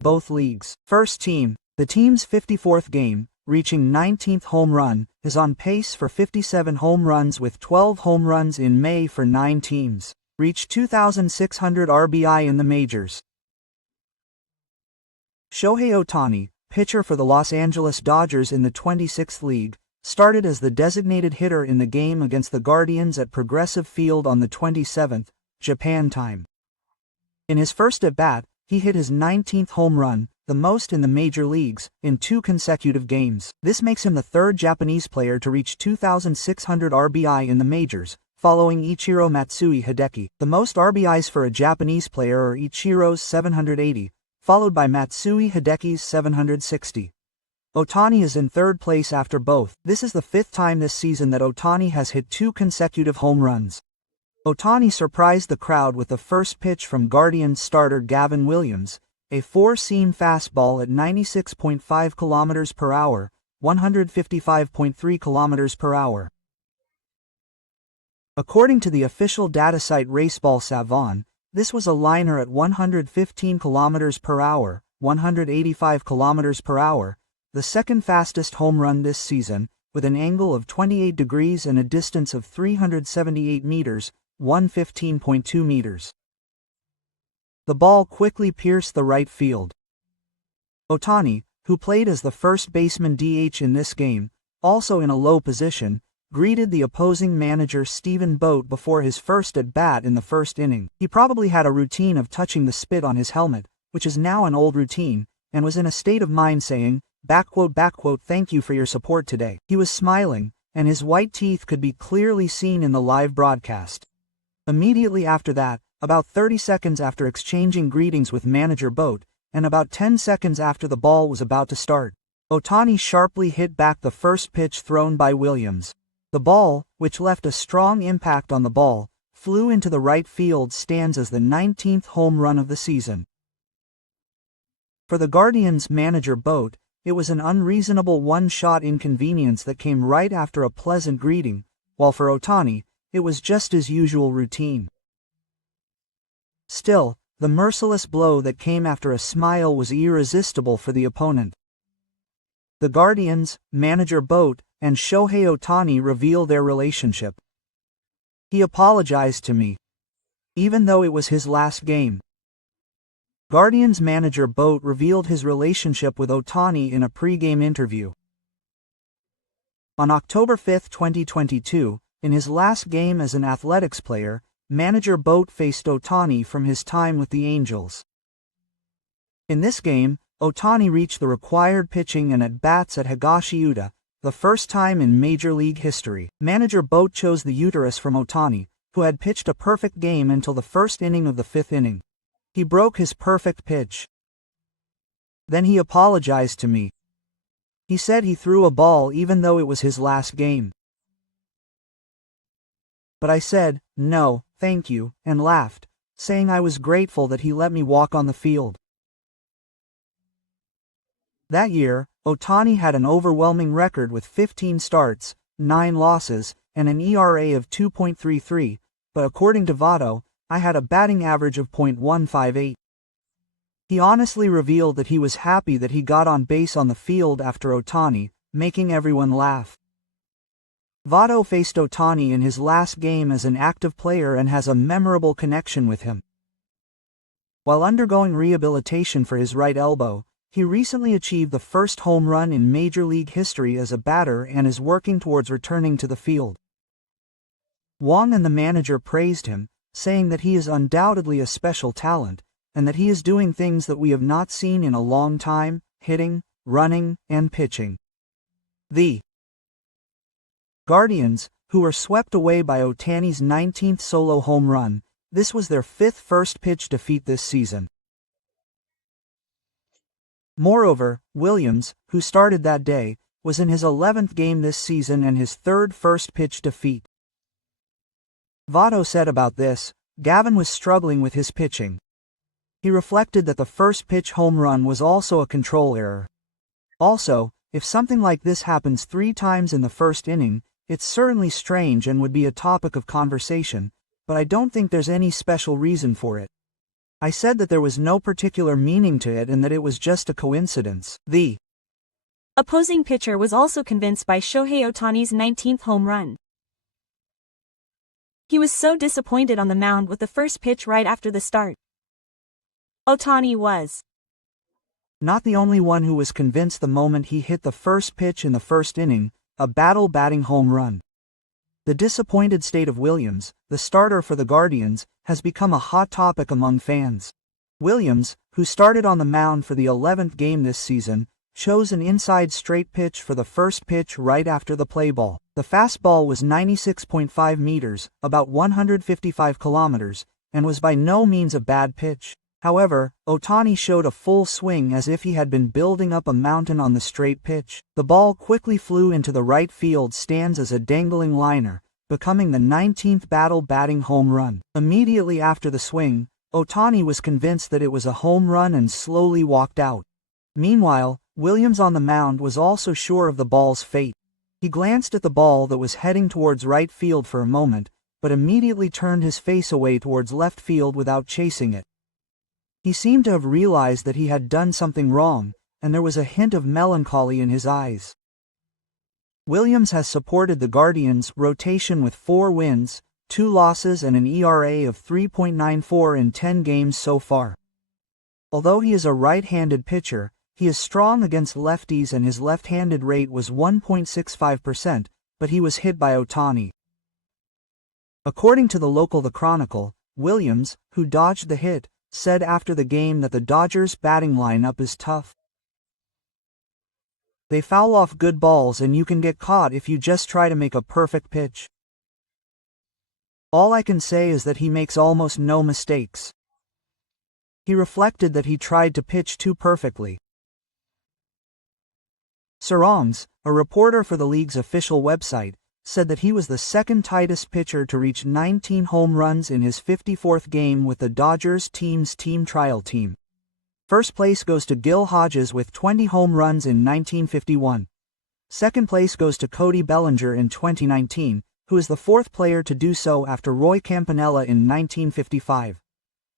both leagues. First team, the team's 54th game, reaching 19th home run, is on pace for 57 home runs with 12 home runs in May for 9 teams. Reached 2,600 RBI in the majors. Shohei Ohtani, pitcher for the Los Angeles Dodgers in the 26th league, started as the designated hitter in the game against the Guardians at Progressive Field on the 27th, Japan time. In his first at-bat, he hit his 19th home run, the most in the major leagues, in 2 consecutive games. This makes him the 3rd Japanese player to reach 2,600 RBI in the majors, following Ichiro Matsui Hideki. The most RBIs for a Japanese player are Ichiro's 780, followed by Matsui Hideki's 760. Ohtani is in 3rd place after both. This is the 5th time this season that Ohtani has hit 2 consecutive home runs. Ohtani surprised the crowd with the first pitch from Guardians starter Gavin Williams, a 4-seam fastball at 96.5 km per hour, 155.3 km per hour. According to the official data site Raceball Savant, this was a liner at 115 km per hour, 185 km per hour, the second fastest home run this season, with an angle of 28 degrees and a distance of 378 meters, 115.2 meters. The ball quickly pierced the right field. Ohtani, who played as the first baseman DH in this game, also in a low position, greeted the opposing manager Stephen Boat before his first at-bat in the first inning. He probably had a routine of touching the spit on his helmet, which is now an old routine, and was in a state of mind saying, "Thank you for your support today." He was smiling, and his white teeth could be clearly seen in the live broadcast. Immediately after that, about 30 seconds after exchanging greetings with manager Boat, and about 10 seconds after the ball was about to start, Ohtani sharply hit back the first pitch thrown by Williams. The ball, which left a strong impact on the ball, flew into the right field stands as the 19th home run of the season. For the Guardians' manager Boat, it was an unreasonable one-shot inconvenience that came right after a pleasant greeting, while for Ohtani, it was just his usual routine. Still, the merciless blow that came after a smile was irresistible for the opponent. The Guardians, manager Boat, and Shohei Ohtani reveal their relationship. "He apologized to me, even though it was his last game." Guardians manager Boat revealed his relationship with Ohtani in a pre-game interview. On October 5, 2022, in his last game as an Athletics player, manager Boat faced Ohtani from his time with the Angels. In this game, Ohtani reached the required pitching and at-bats at Higashiuta, the first time in Major League history. Manager Boat chose the uterus from Ohtani, who had pitched a perfect game until the first inning of the 5th inning. He broke his perfect pitch. Then he apologized to me. He said he threw a ball even though it was his last game. But I said, "No, thank you," and laughed, saying I was grateful that he let me walk on the field. That year, Ohtani had an overwhelming record with 15 starts, 9 losses, and an ERA of 2.33, but according to Votto, I had a batting average of .158. He honestly revealed that he was happy that he got on base on the field after Ohtani, making everyone laugh. Votto faced Ohtani in his last game as an active player and has a memorable connection with him. While undergoing rehabilitation for his right elbow, he recently achieved the first home run in Major League history as a batter and is working towards returning to the field. Wong and the manager praised him, saying that he is undoubtedly a special talent, and that he is doing things that we have not seen in a long time, hitting, running, and pitching. The Guardians, who were swept away by Ohtani's 19th solo home run, this was their 5th first-pitch defeat this season. Moreover, Williams, who started that day, was in his 11th game this season and his 3rd first-pitch defeat. Votto said about this, "Gavin was struggling with his pitching. He reflected that the first-pitch home run was also a control error. Also, if something like this happens 3 times in the first inning, it's certainly strange and would be a topic of conversation, but I don't think there's any special reason for it. I said that there was no particular meaning to it and that it was just a coincidence. The opposing pitcher was also convinced by Shohei Ohtani's 19th home run. He was so disappointed on the mound with the first pitch right after the start. Ohtani was not the only one who was convinced the moment he hit the first pitch in the first inning, a batting home run. The disappointed state of Williams, the starter for the Guardians, has become a hot topic among fans. Williams, who started on the mound for the 11th game this season, chose an inside straight pitch for the first pitch right after the play ball. The fastball was 96.5 meters, about 155 kilometers, and was by no means a bad pitch. However, Ohtani showed a full swing as if he had been building up a mountain on the straight pitch. The ball quickly flew into the right field stands as a dangling liner, becoming the 19th batting home run. Immediately after the swing, Ohtani was convinced that it was a home run and slowly walked out. Meanwhile, Williams on the mound was also sure of the ball's fate. He glanced at the ball that was heading towards right field for a moment, but immediately turned his face away towards left field without chasing it. He seemed to have realized that he had done something wrong, and there was a hint of melancholy in his eyes. Williams has supported the Guardians' rotation with 4 wins, 2 losses and an ERA of 3.94 in 10 games so far. Although he is a right-handed pitcher, he is strong against lefties and his left-handed rate was 1.65%, but he was hit by Ohtani. According to the local The Chronicle, Williams, who dodged the hit, said after the game that the Dodgers' batting lineup is tough. They foul off good balls and you can get caught if you just try to make a perfect pitch. All I can say is that he makes almost no mistakes. He reflected that he tried to pitch too perfectly. Sarongs, a reporter for the league's official website, said that he was the second tightest pitcher to reach 19 home runs in his 54th game with the Dodgers team's team trial team. First place goes to Gil Hodges with 20 home runs in 1951. Second place goes to Cody Bellinger in 2019, who is the 4th player to do so after Roy Campanella in 1955.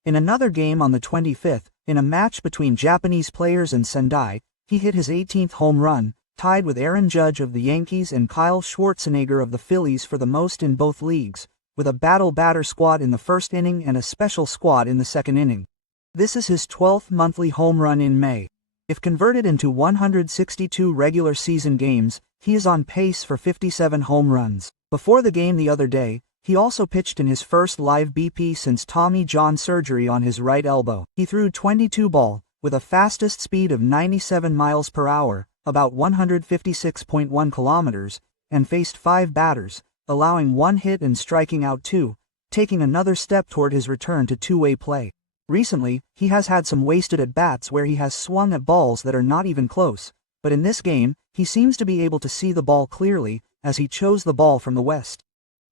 In another game on the 25th, in a match between Japanese players in Sendai, he hit his 18th home run, tied with Aaron Judge of the Yankees and Kyle Schwarzenegger of the Phillies for the most in both leagues, with a batter squad in the first inning and a special squad in the second inning. This is his 12th monthly home run in May. If converted into 162 regular season games, he is on pace for 57 home runs. Before the game the other day, he also pitched in his first live BP since Tommy John surgery on his right elbow. He threw 22 ball, with a fastest speed of 97 miles per hour, about 156.1 kilometers, and faced 5 batters, allowing 1 hit and striking out 2, taking another step toward his return to two-way play. Recently, he has had some wasted at-bats where he has swung at balls that are not even close, but in this game, he seems to be able to see the ball clearly, as he chose the ball from the west.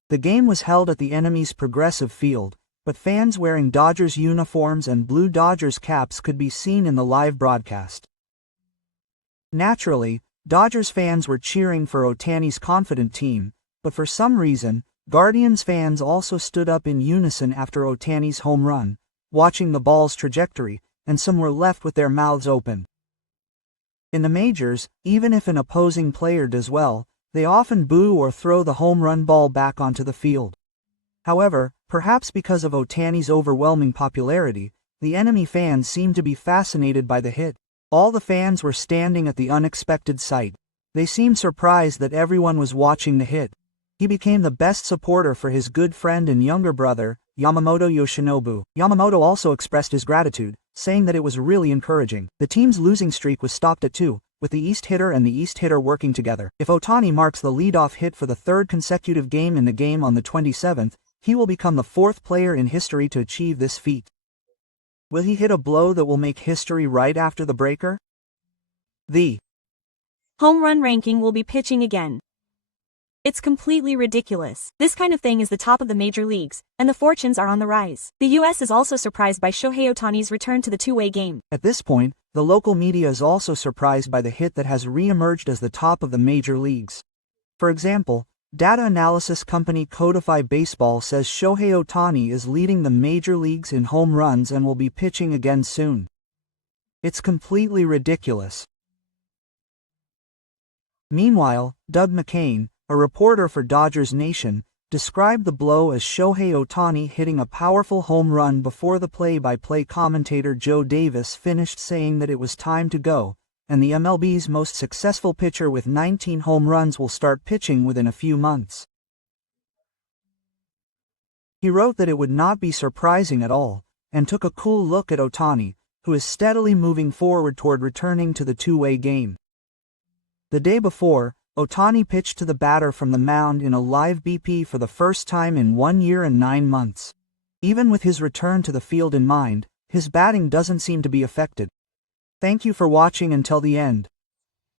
The game was held at the enemy's Progressive Field, but fans wearing Dodgers uniforms and blue Dodgers caps could be seen in the live broadcast. Naturally, Dodgers fans were cheering for Ohtani's confident team, but for some reason, Guardians fans also stood up in unison after Ohtani's home run, watching the ball's trajectory, and some were left with their mouths open. In the majors, even if an opposing player does well, they often boo or throw the home run ball back onto the field. However, perhaps because of Ohtani's overwhelming popularity, the enemy fans seemed to be fascinated by the hit. All the fans were standing at the unexpected sight. They seemed surprised that everyone was watching the hit. He became the best supporter for his good friend and younger brother, Yamamoto Yoshinobu. Yamamoto also expressed his gratitude, saying that it was really encouraging. The team's losing streak was stopped at 2, with the East hitter and the East hitter working together. If Ohtani marks the leadoff hit for the 3rd consecutive game in the game on the 27th, he will become the 4th player in history to achieve this feat. Will he hit a blow that will make history right after the breaker? The home run ranking will be pitching again. It's completely ridiculous. This kind of thing is the top of the major leagues, and the fortunes are on the rise. The US is also surprised by Shohei Ohtani's return to the two-way game. At this point, the local media is also surprised by the hit that has re-emerged as the top of the major leagues. For example, Data analysis company Codify Baseball says Shohei Ohtani is leading the major leagues in home runs and will be pitching again soon. It's completely ridiculous. Meanwhile, Doug McCain, a reporter for Dodgers Nation, described the blow as Shohei Ohtani hitting a powerful home run before the play-by-play commentator Joe Davis finished saying that it was time to go, and the MLB's most successful pitcher with 19 home runs will start pitching within a few months. He wrote that it would not be surprising at all, and took a cool look at Ohtani, who is steadily moving forward toward returning to the two-way game. The day before, Ohtani pitched to the batter from the mound in a live BP for the first time in 1 year and 9 months. Even with his return to the field in mind, his batting doesn't seem to be affected. Thank you for watching until the end.